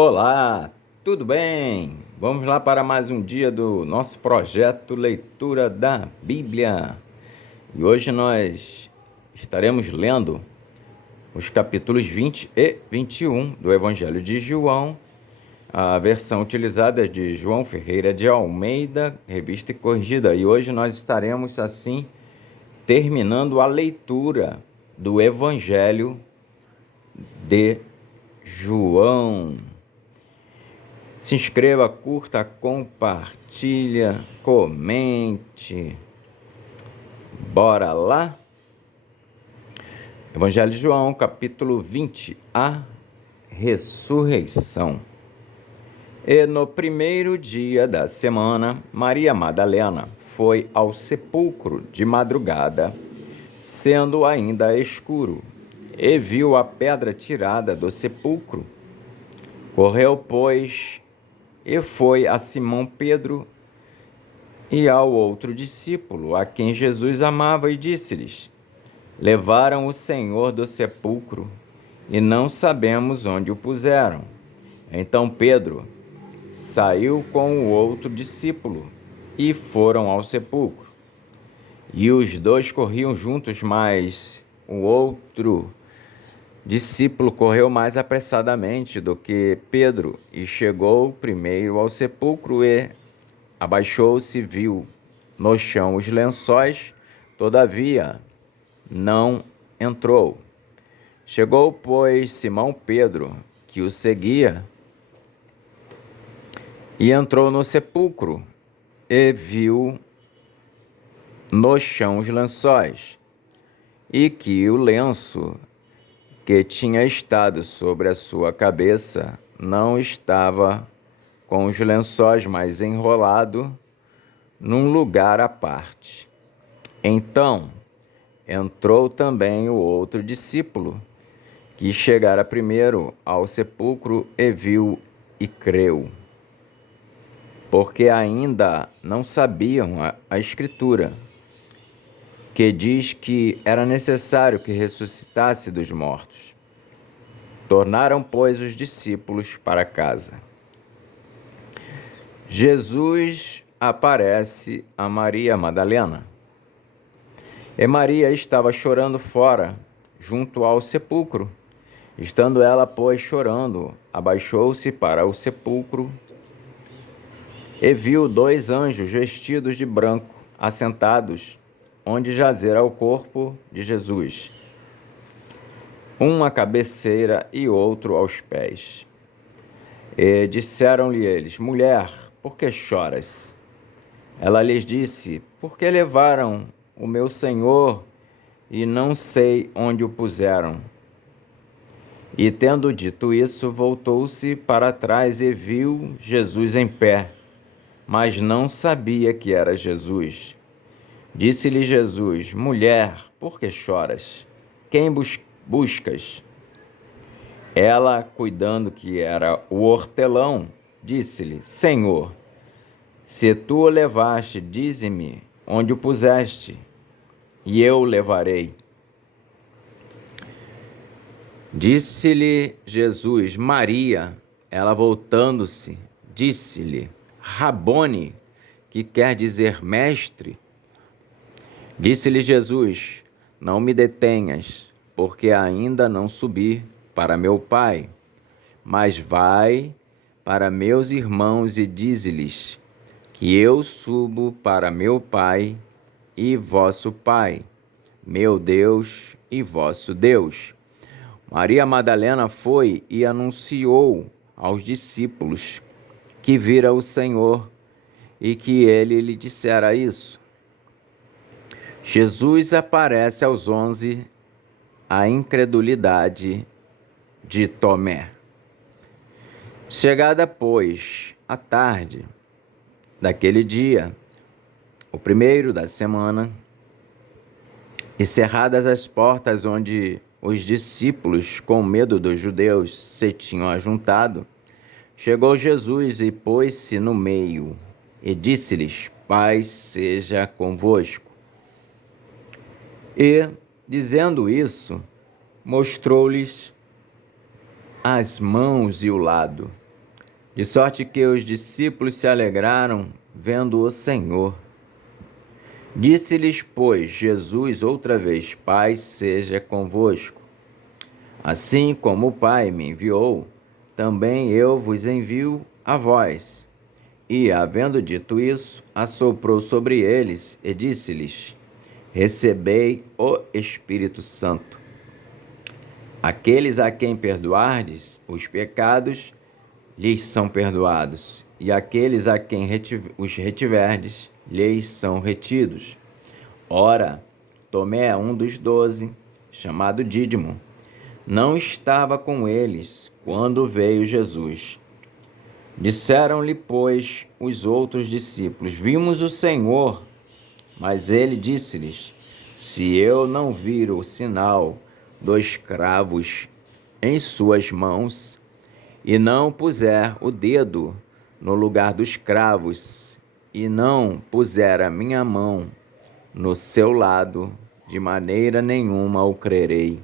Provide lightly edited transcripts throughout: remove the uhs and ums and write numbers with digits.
Olá, tudo bem? Vamos lá para mais um dia do nosso projeto Leitura da Bíblia. E hoje nós estaremos lendo os capítulos 20 e 21 do Evangelho de João. A versão utilizada é de João Ferreira de Almeida, revista e corrigida. E hoje nós estaremos assim terminando a leitura do Evangelho de João. Se inscreva, curta, compartilha, comente. Bora lá? Evangelho de João, capítulo 20, a ressurreição. E no primeiro dia da semana, Maria Madalena foi ao sepulcro de madrugada, sendo ainda escuro, e viu a pedra tirada do sepulcro. Correu, pois, e foi a Simão Pedro e ao outro discípulo, a quem Jesus amava, e disse-lhes: Levaram o Senhor do sepulcro, e não sabemos onde o puseram. Então Pedro saiu com o outro discípulo, e foram ao sepulcro. E os dois corriam juntos, mas o outro discípulo correu mais apressadamente do que Pedro, e chegou primeiro ao sepulcro e abaixou-se e viu no chão os lençóis, todavia não entrou. Chegou, pois, Simão Pedro, que o seguia, e entrou no sepulcro, e viu no chão os lençóis, e que o lenço que tinha estado sobre a sua cabeça não estava com os lençóis, mas enrolado num lugar à parte. Então entrou também o outro discípulo, que chegara primeiro ao sepulcro e viu e creu, porque ainda não sabiam a Escritura, que diz que era necessário que ressuscitasse dos mortos. Tornaram, pois, os discípulos para casa. Jesus aparece a Maria Madalena. E Maria estava chorando fora, junto ao sepulcro. Estando ela, pois, chorando, abaixou-se para o sepulcro e viu dois anjos vestidos de branco, assentados onde jazera o corpo de Jesus, um à cabeceira e outro aos pés. E disseram-lhe eles: Mulher, por que choras? Ela lhes disse: Porque levaram o meu Senhor e não sei onde o puseram. E tendo dito isso, voltou-se para trás e viu Jesus em pé, mas não sabia que era Jesus. Disse-lhe Jesus: Mulher, por que choras? Quem buscas? Ela, cuidando que era o hortelão, disse-lhe: Senhor, se tu o levaste, dize-me onde o puseste, e eu o levarei. Disse-lhe Jesus: Maria. Ela, voltando-se, disse-lhe: Rabone, que quer dizer mestre. Disse-lhe Jesus: Não me detenhas, porque ainda não subi para meu Pai, mas vai para meus irmãos e dize-lhes que eu subo para meu Pai e vosso Pai, meu Deus e vosso Deus. Maria Madalena foi e anunciou aos discípulos que vira o Senhor e que ele lhe dissera isso. Jesus aparece aos 11, a incredulidade de Tomé. Chegada, pois, a tarde daquele dia, o primeiro da semana, e cerradas as portas onde os discípulos, com medo dos judeus, se tinham ajuntado, chegou Jesus e pôs-se no meio, e disse-lhes: Paz seja convosco. E, dizendo isso, mostrou-lhes as mãos e o lado. de sorte que os discípulos se alegraram vendo o Senhor. Disse-lhes, pois, Jesus outra vez: Pai seja convosco. Assim como o Pai me enviou, também eu vos envio a vós. E, havendo dito isso, assoprou sobre eles e disse-lhes: Recebei o Espírito Santo. Aqueles a quem perdoardes os pecados, lhes são perdoados, e aqueles a quem os retiverdes, lhes são retidos. Ora, Tomé, um dos 12, chamado Dídimo, não estava com eles quando veio Jesus. Disseram-lhe, pois, os outros discípulos: Vimos o Senhor. Mas ele disse-lhes: Se eu não vir o sinal dos cravos em suas mãos, e não puser o dedo no lugar dos cravos, e não puser a minha mão no seu lado, de maneira nenhuma o crerei.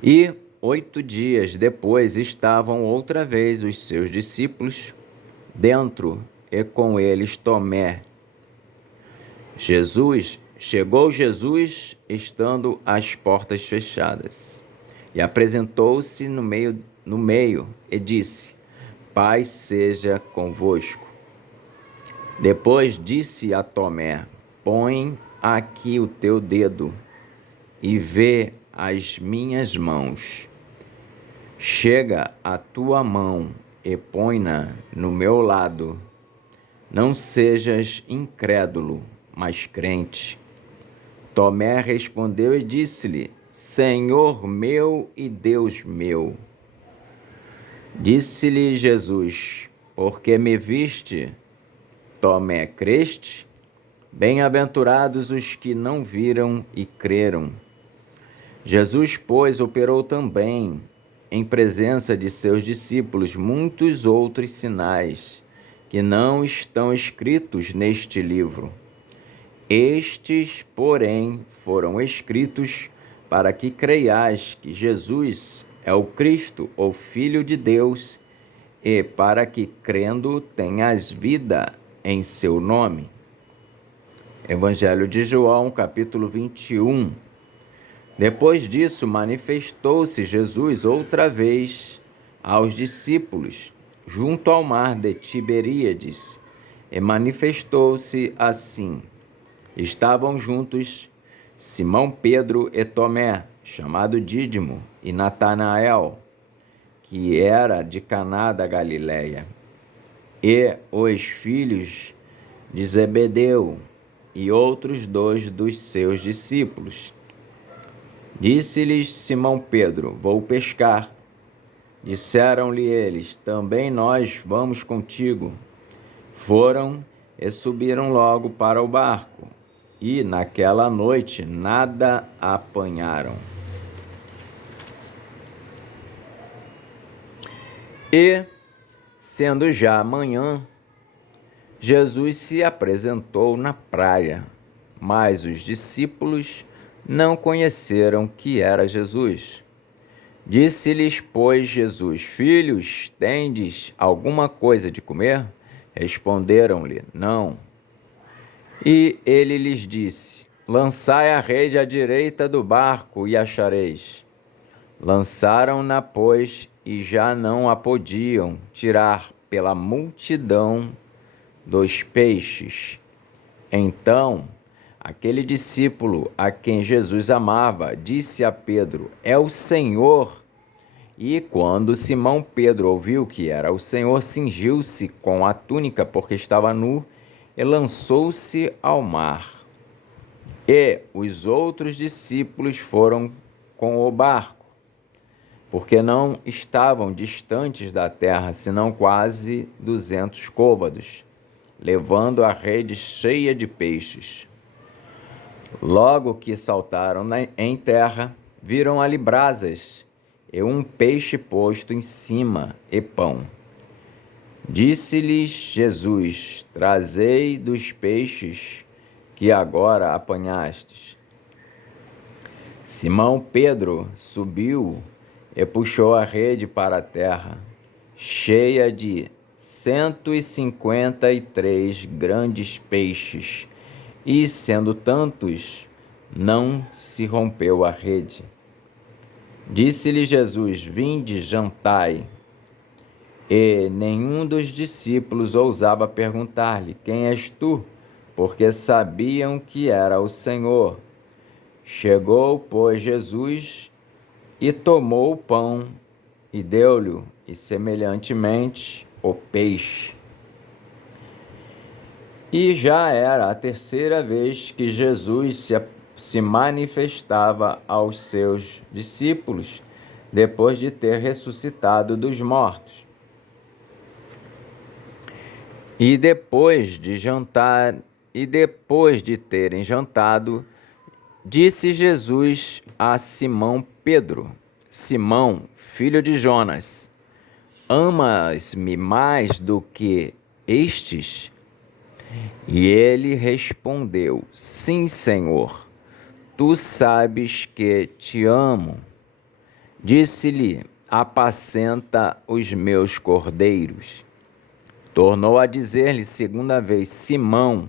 E 8 dias depois estavam outra vez os seus discípulos dentro, e com eles Tomé. Chegou Jesus estando as portas fechadas, e apresentou-se no meio e disse: Paz seja convosco. Depois disse a Tomé: Põe aqui o teu dedo e vê as minhas mãos. Chega a tua mão e põe-na no meu lado. Não sejas incrédulo, mas crente. Tomé respondeu e disse-lhe: Senhor meu e Deus meu. Disse-lhe Jesus: Porque me viste, Tomé, creste? Bem-aventurados os que não viram e creram. Jesus, pois, operou também, em presença de seus discípulos, muitos outros sinais, que não estão escritos neste livro. Estes, porém, foram escritos para que creiais que Jesus é o Cristo, o Filho de Deus, e para que, crendo, tenhas vida em seu nome. Evangelho de João, capítulo 21. Depois disso, manifestou-se Jesus outra vez aos discípulos, junto ao mar de Tiberíades, e manifestou-se assim. Estavam juntos Simão Pedro e Tomé, chamado Dídimo, e Natanael, que era de Caná da Galileia, e os filhos de Zebedeu, e outros 2 dos seus discípulos. Disse-lhes Simão Pedro: Vou pescar. Disseram-lhe eles: Também nós vamos contigo. Foram e subiram logo para o barco, e naquela noite nada apanharam. E, sendo já manhã, Jesus se apresentou na praia, mas os discípulos não conheceram que era Jesus. Disse-lhes, pois, Jesus: Filhos, tendes alguma coisa de comer? Responderam-lhe: Não. E ele lhes disse: Lançai a rede à direita do barco e achareis. Lançaram-na, pois, e já não a podiam tirar pela multidão dos peixes. Então, aquele discípulo a quem Jesus amava disse a Pedro: É o Senhor. E quando Simão Pedro ouviu que era o Senhor, cingiu-se com a túnica, porque estava nu, e lançou-se ao mar. E os outros discípulos foram com o barco, porque não estavam distantes da terra, senão quase 200 côvados, levando a rede cheia de peixes. Logo que saltaram em terra, viram ali brasas e um peixe posto em cima e pão. Disse-lhes Jesus: Trazei dos peixes que agora apanhastes. Simão Pedro subiu e puxou a rede para a terra, cheia de 153 grandes peixes, e, sendo tantos, não se rompeu a rede. Disse-lhe Jesus: Vinde, jantai. E nenhum dos discípulos ousava perguntar-lhe: Quem és tu? Porque sabiam que era o Senhor. Chegou, pois, Jesus e tomou o pão e deu-lhe, e semelhantemente o peixe. E já era a terceira vez que Jesus se manifestava aos seus discípulos, depois de ter ressuscitado dos mortos. E depois de terem jantado, disse Jesus a Simão Pedro: Simão, filho de Jonas, amas-me mais do que estes? E ele respondeu: Sim, Senhor, tu sabes que te amo. Disse-lhe: Apacenta os meus cordeiros. Tornou a dizer-lhe segunda vez: Simão,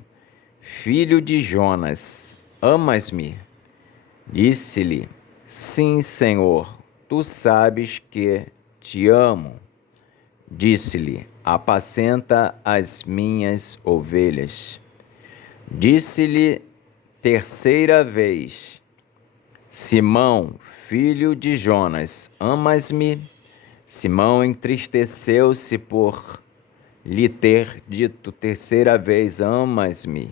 filho de Jonas, amas-me? Disse-lhe: Sim, Senhor, tu sabes que te amo. Disse-lhe: Apacenta as minhas ovelhas. Disse-lhe terceira vez: Simão, filho de Jonas, amas-me? Simão entristeceu-se por lhe ter dito terceira vez: Amas-me?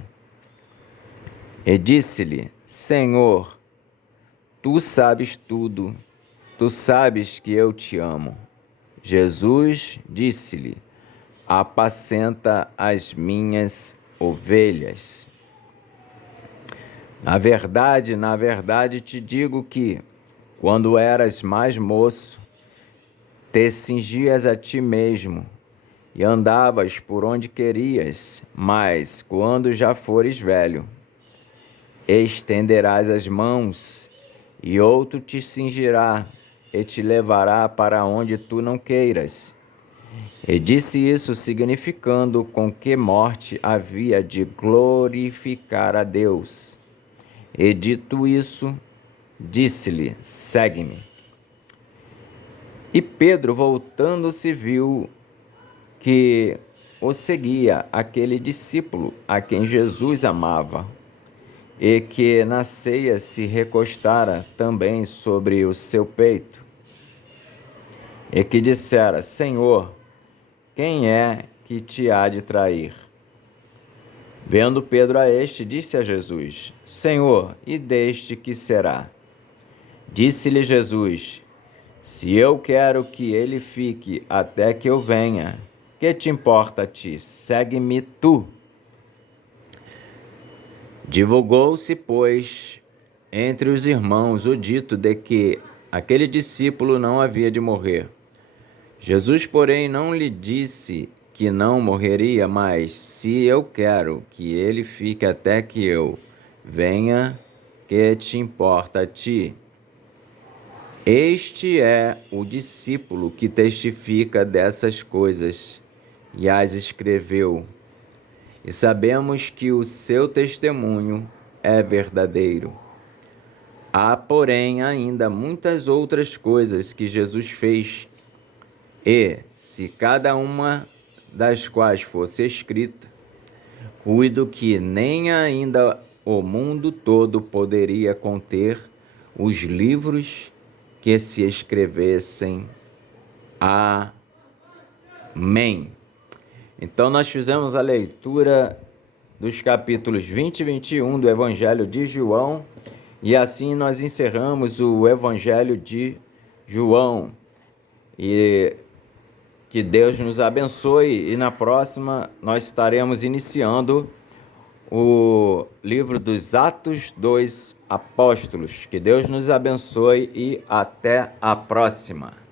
E disse-lhe: Senhor, tu sabes tudo, tu sabes que eu te amo. Jesus disse-lhe: Apacenta as minhas ovelhas. Na verdade te digo que, quando eras mais moço, te cingias a ti mesmo e andavas por onde querias, mas, quando já fores velho, estenderás as mãos e outro te cingirá e te levará para onde tu não queiras. E disse isso significando com que morte havia de glorificar a Deus. E dito isso, disse-lhe: Segue-me. E Pedro, voltando-se, viu que o seguia aquele discípulo a quem Jesus amava, e que na ceia se recostara também sobre o seu peito, e que dissera: Senhor, quem é que te há de trair? Vendo Pedro a este, disse a Jesus: Senhor, e deste que será? Disse-lhe Jesus: Se eu quero que ele fique até que eu venha, que te importa a ti? Segue-me tu. Divulgou-se, pois, entre os irmãos o dito de que aquele discípulo não havia de morrer. Jesus, porém, não lhe disse que não morreria, mas: se eu quero que ele fique até que eu venha, que te importa a ti? Este é o discípulo que testifica dessas coisas e as escreveu. E sabemos que o seu testemunho é verdadeiro. Há, porém, ainda muitas outras coisas que Jesus fez, e, se cada uma das quais fosse escrita, cuido que nem ainda o mundo todo poderia conter os livros que se escrevessem. Amém. Então, nós fizemos a leitura dos capítulos 20 e 21 do Evangelho de João, e assim nós encerramos o Evangelho de João. E que Deus nos abençoe, e na próxima nós estaremos iniciando o livro dos Atos dos Apóstolos. Que Deus nos abençoe e até a próxima.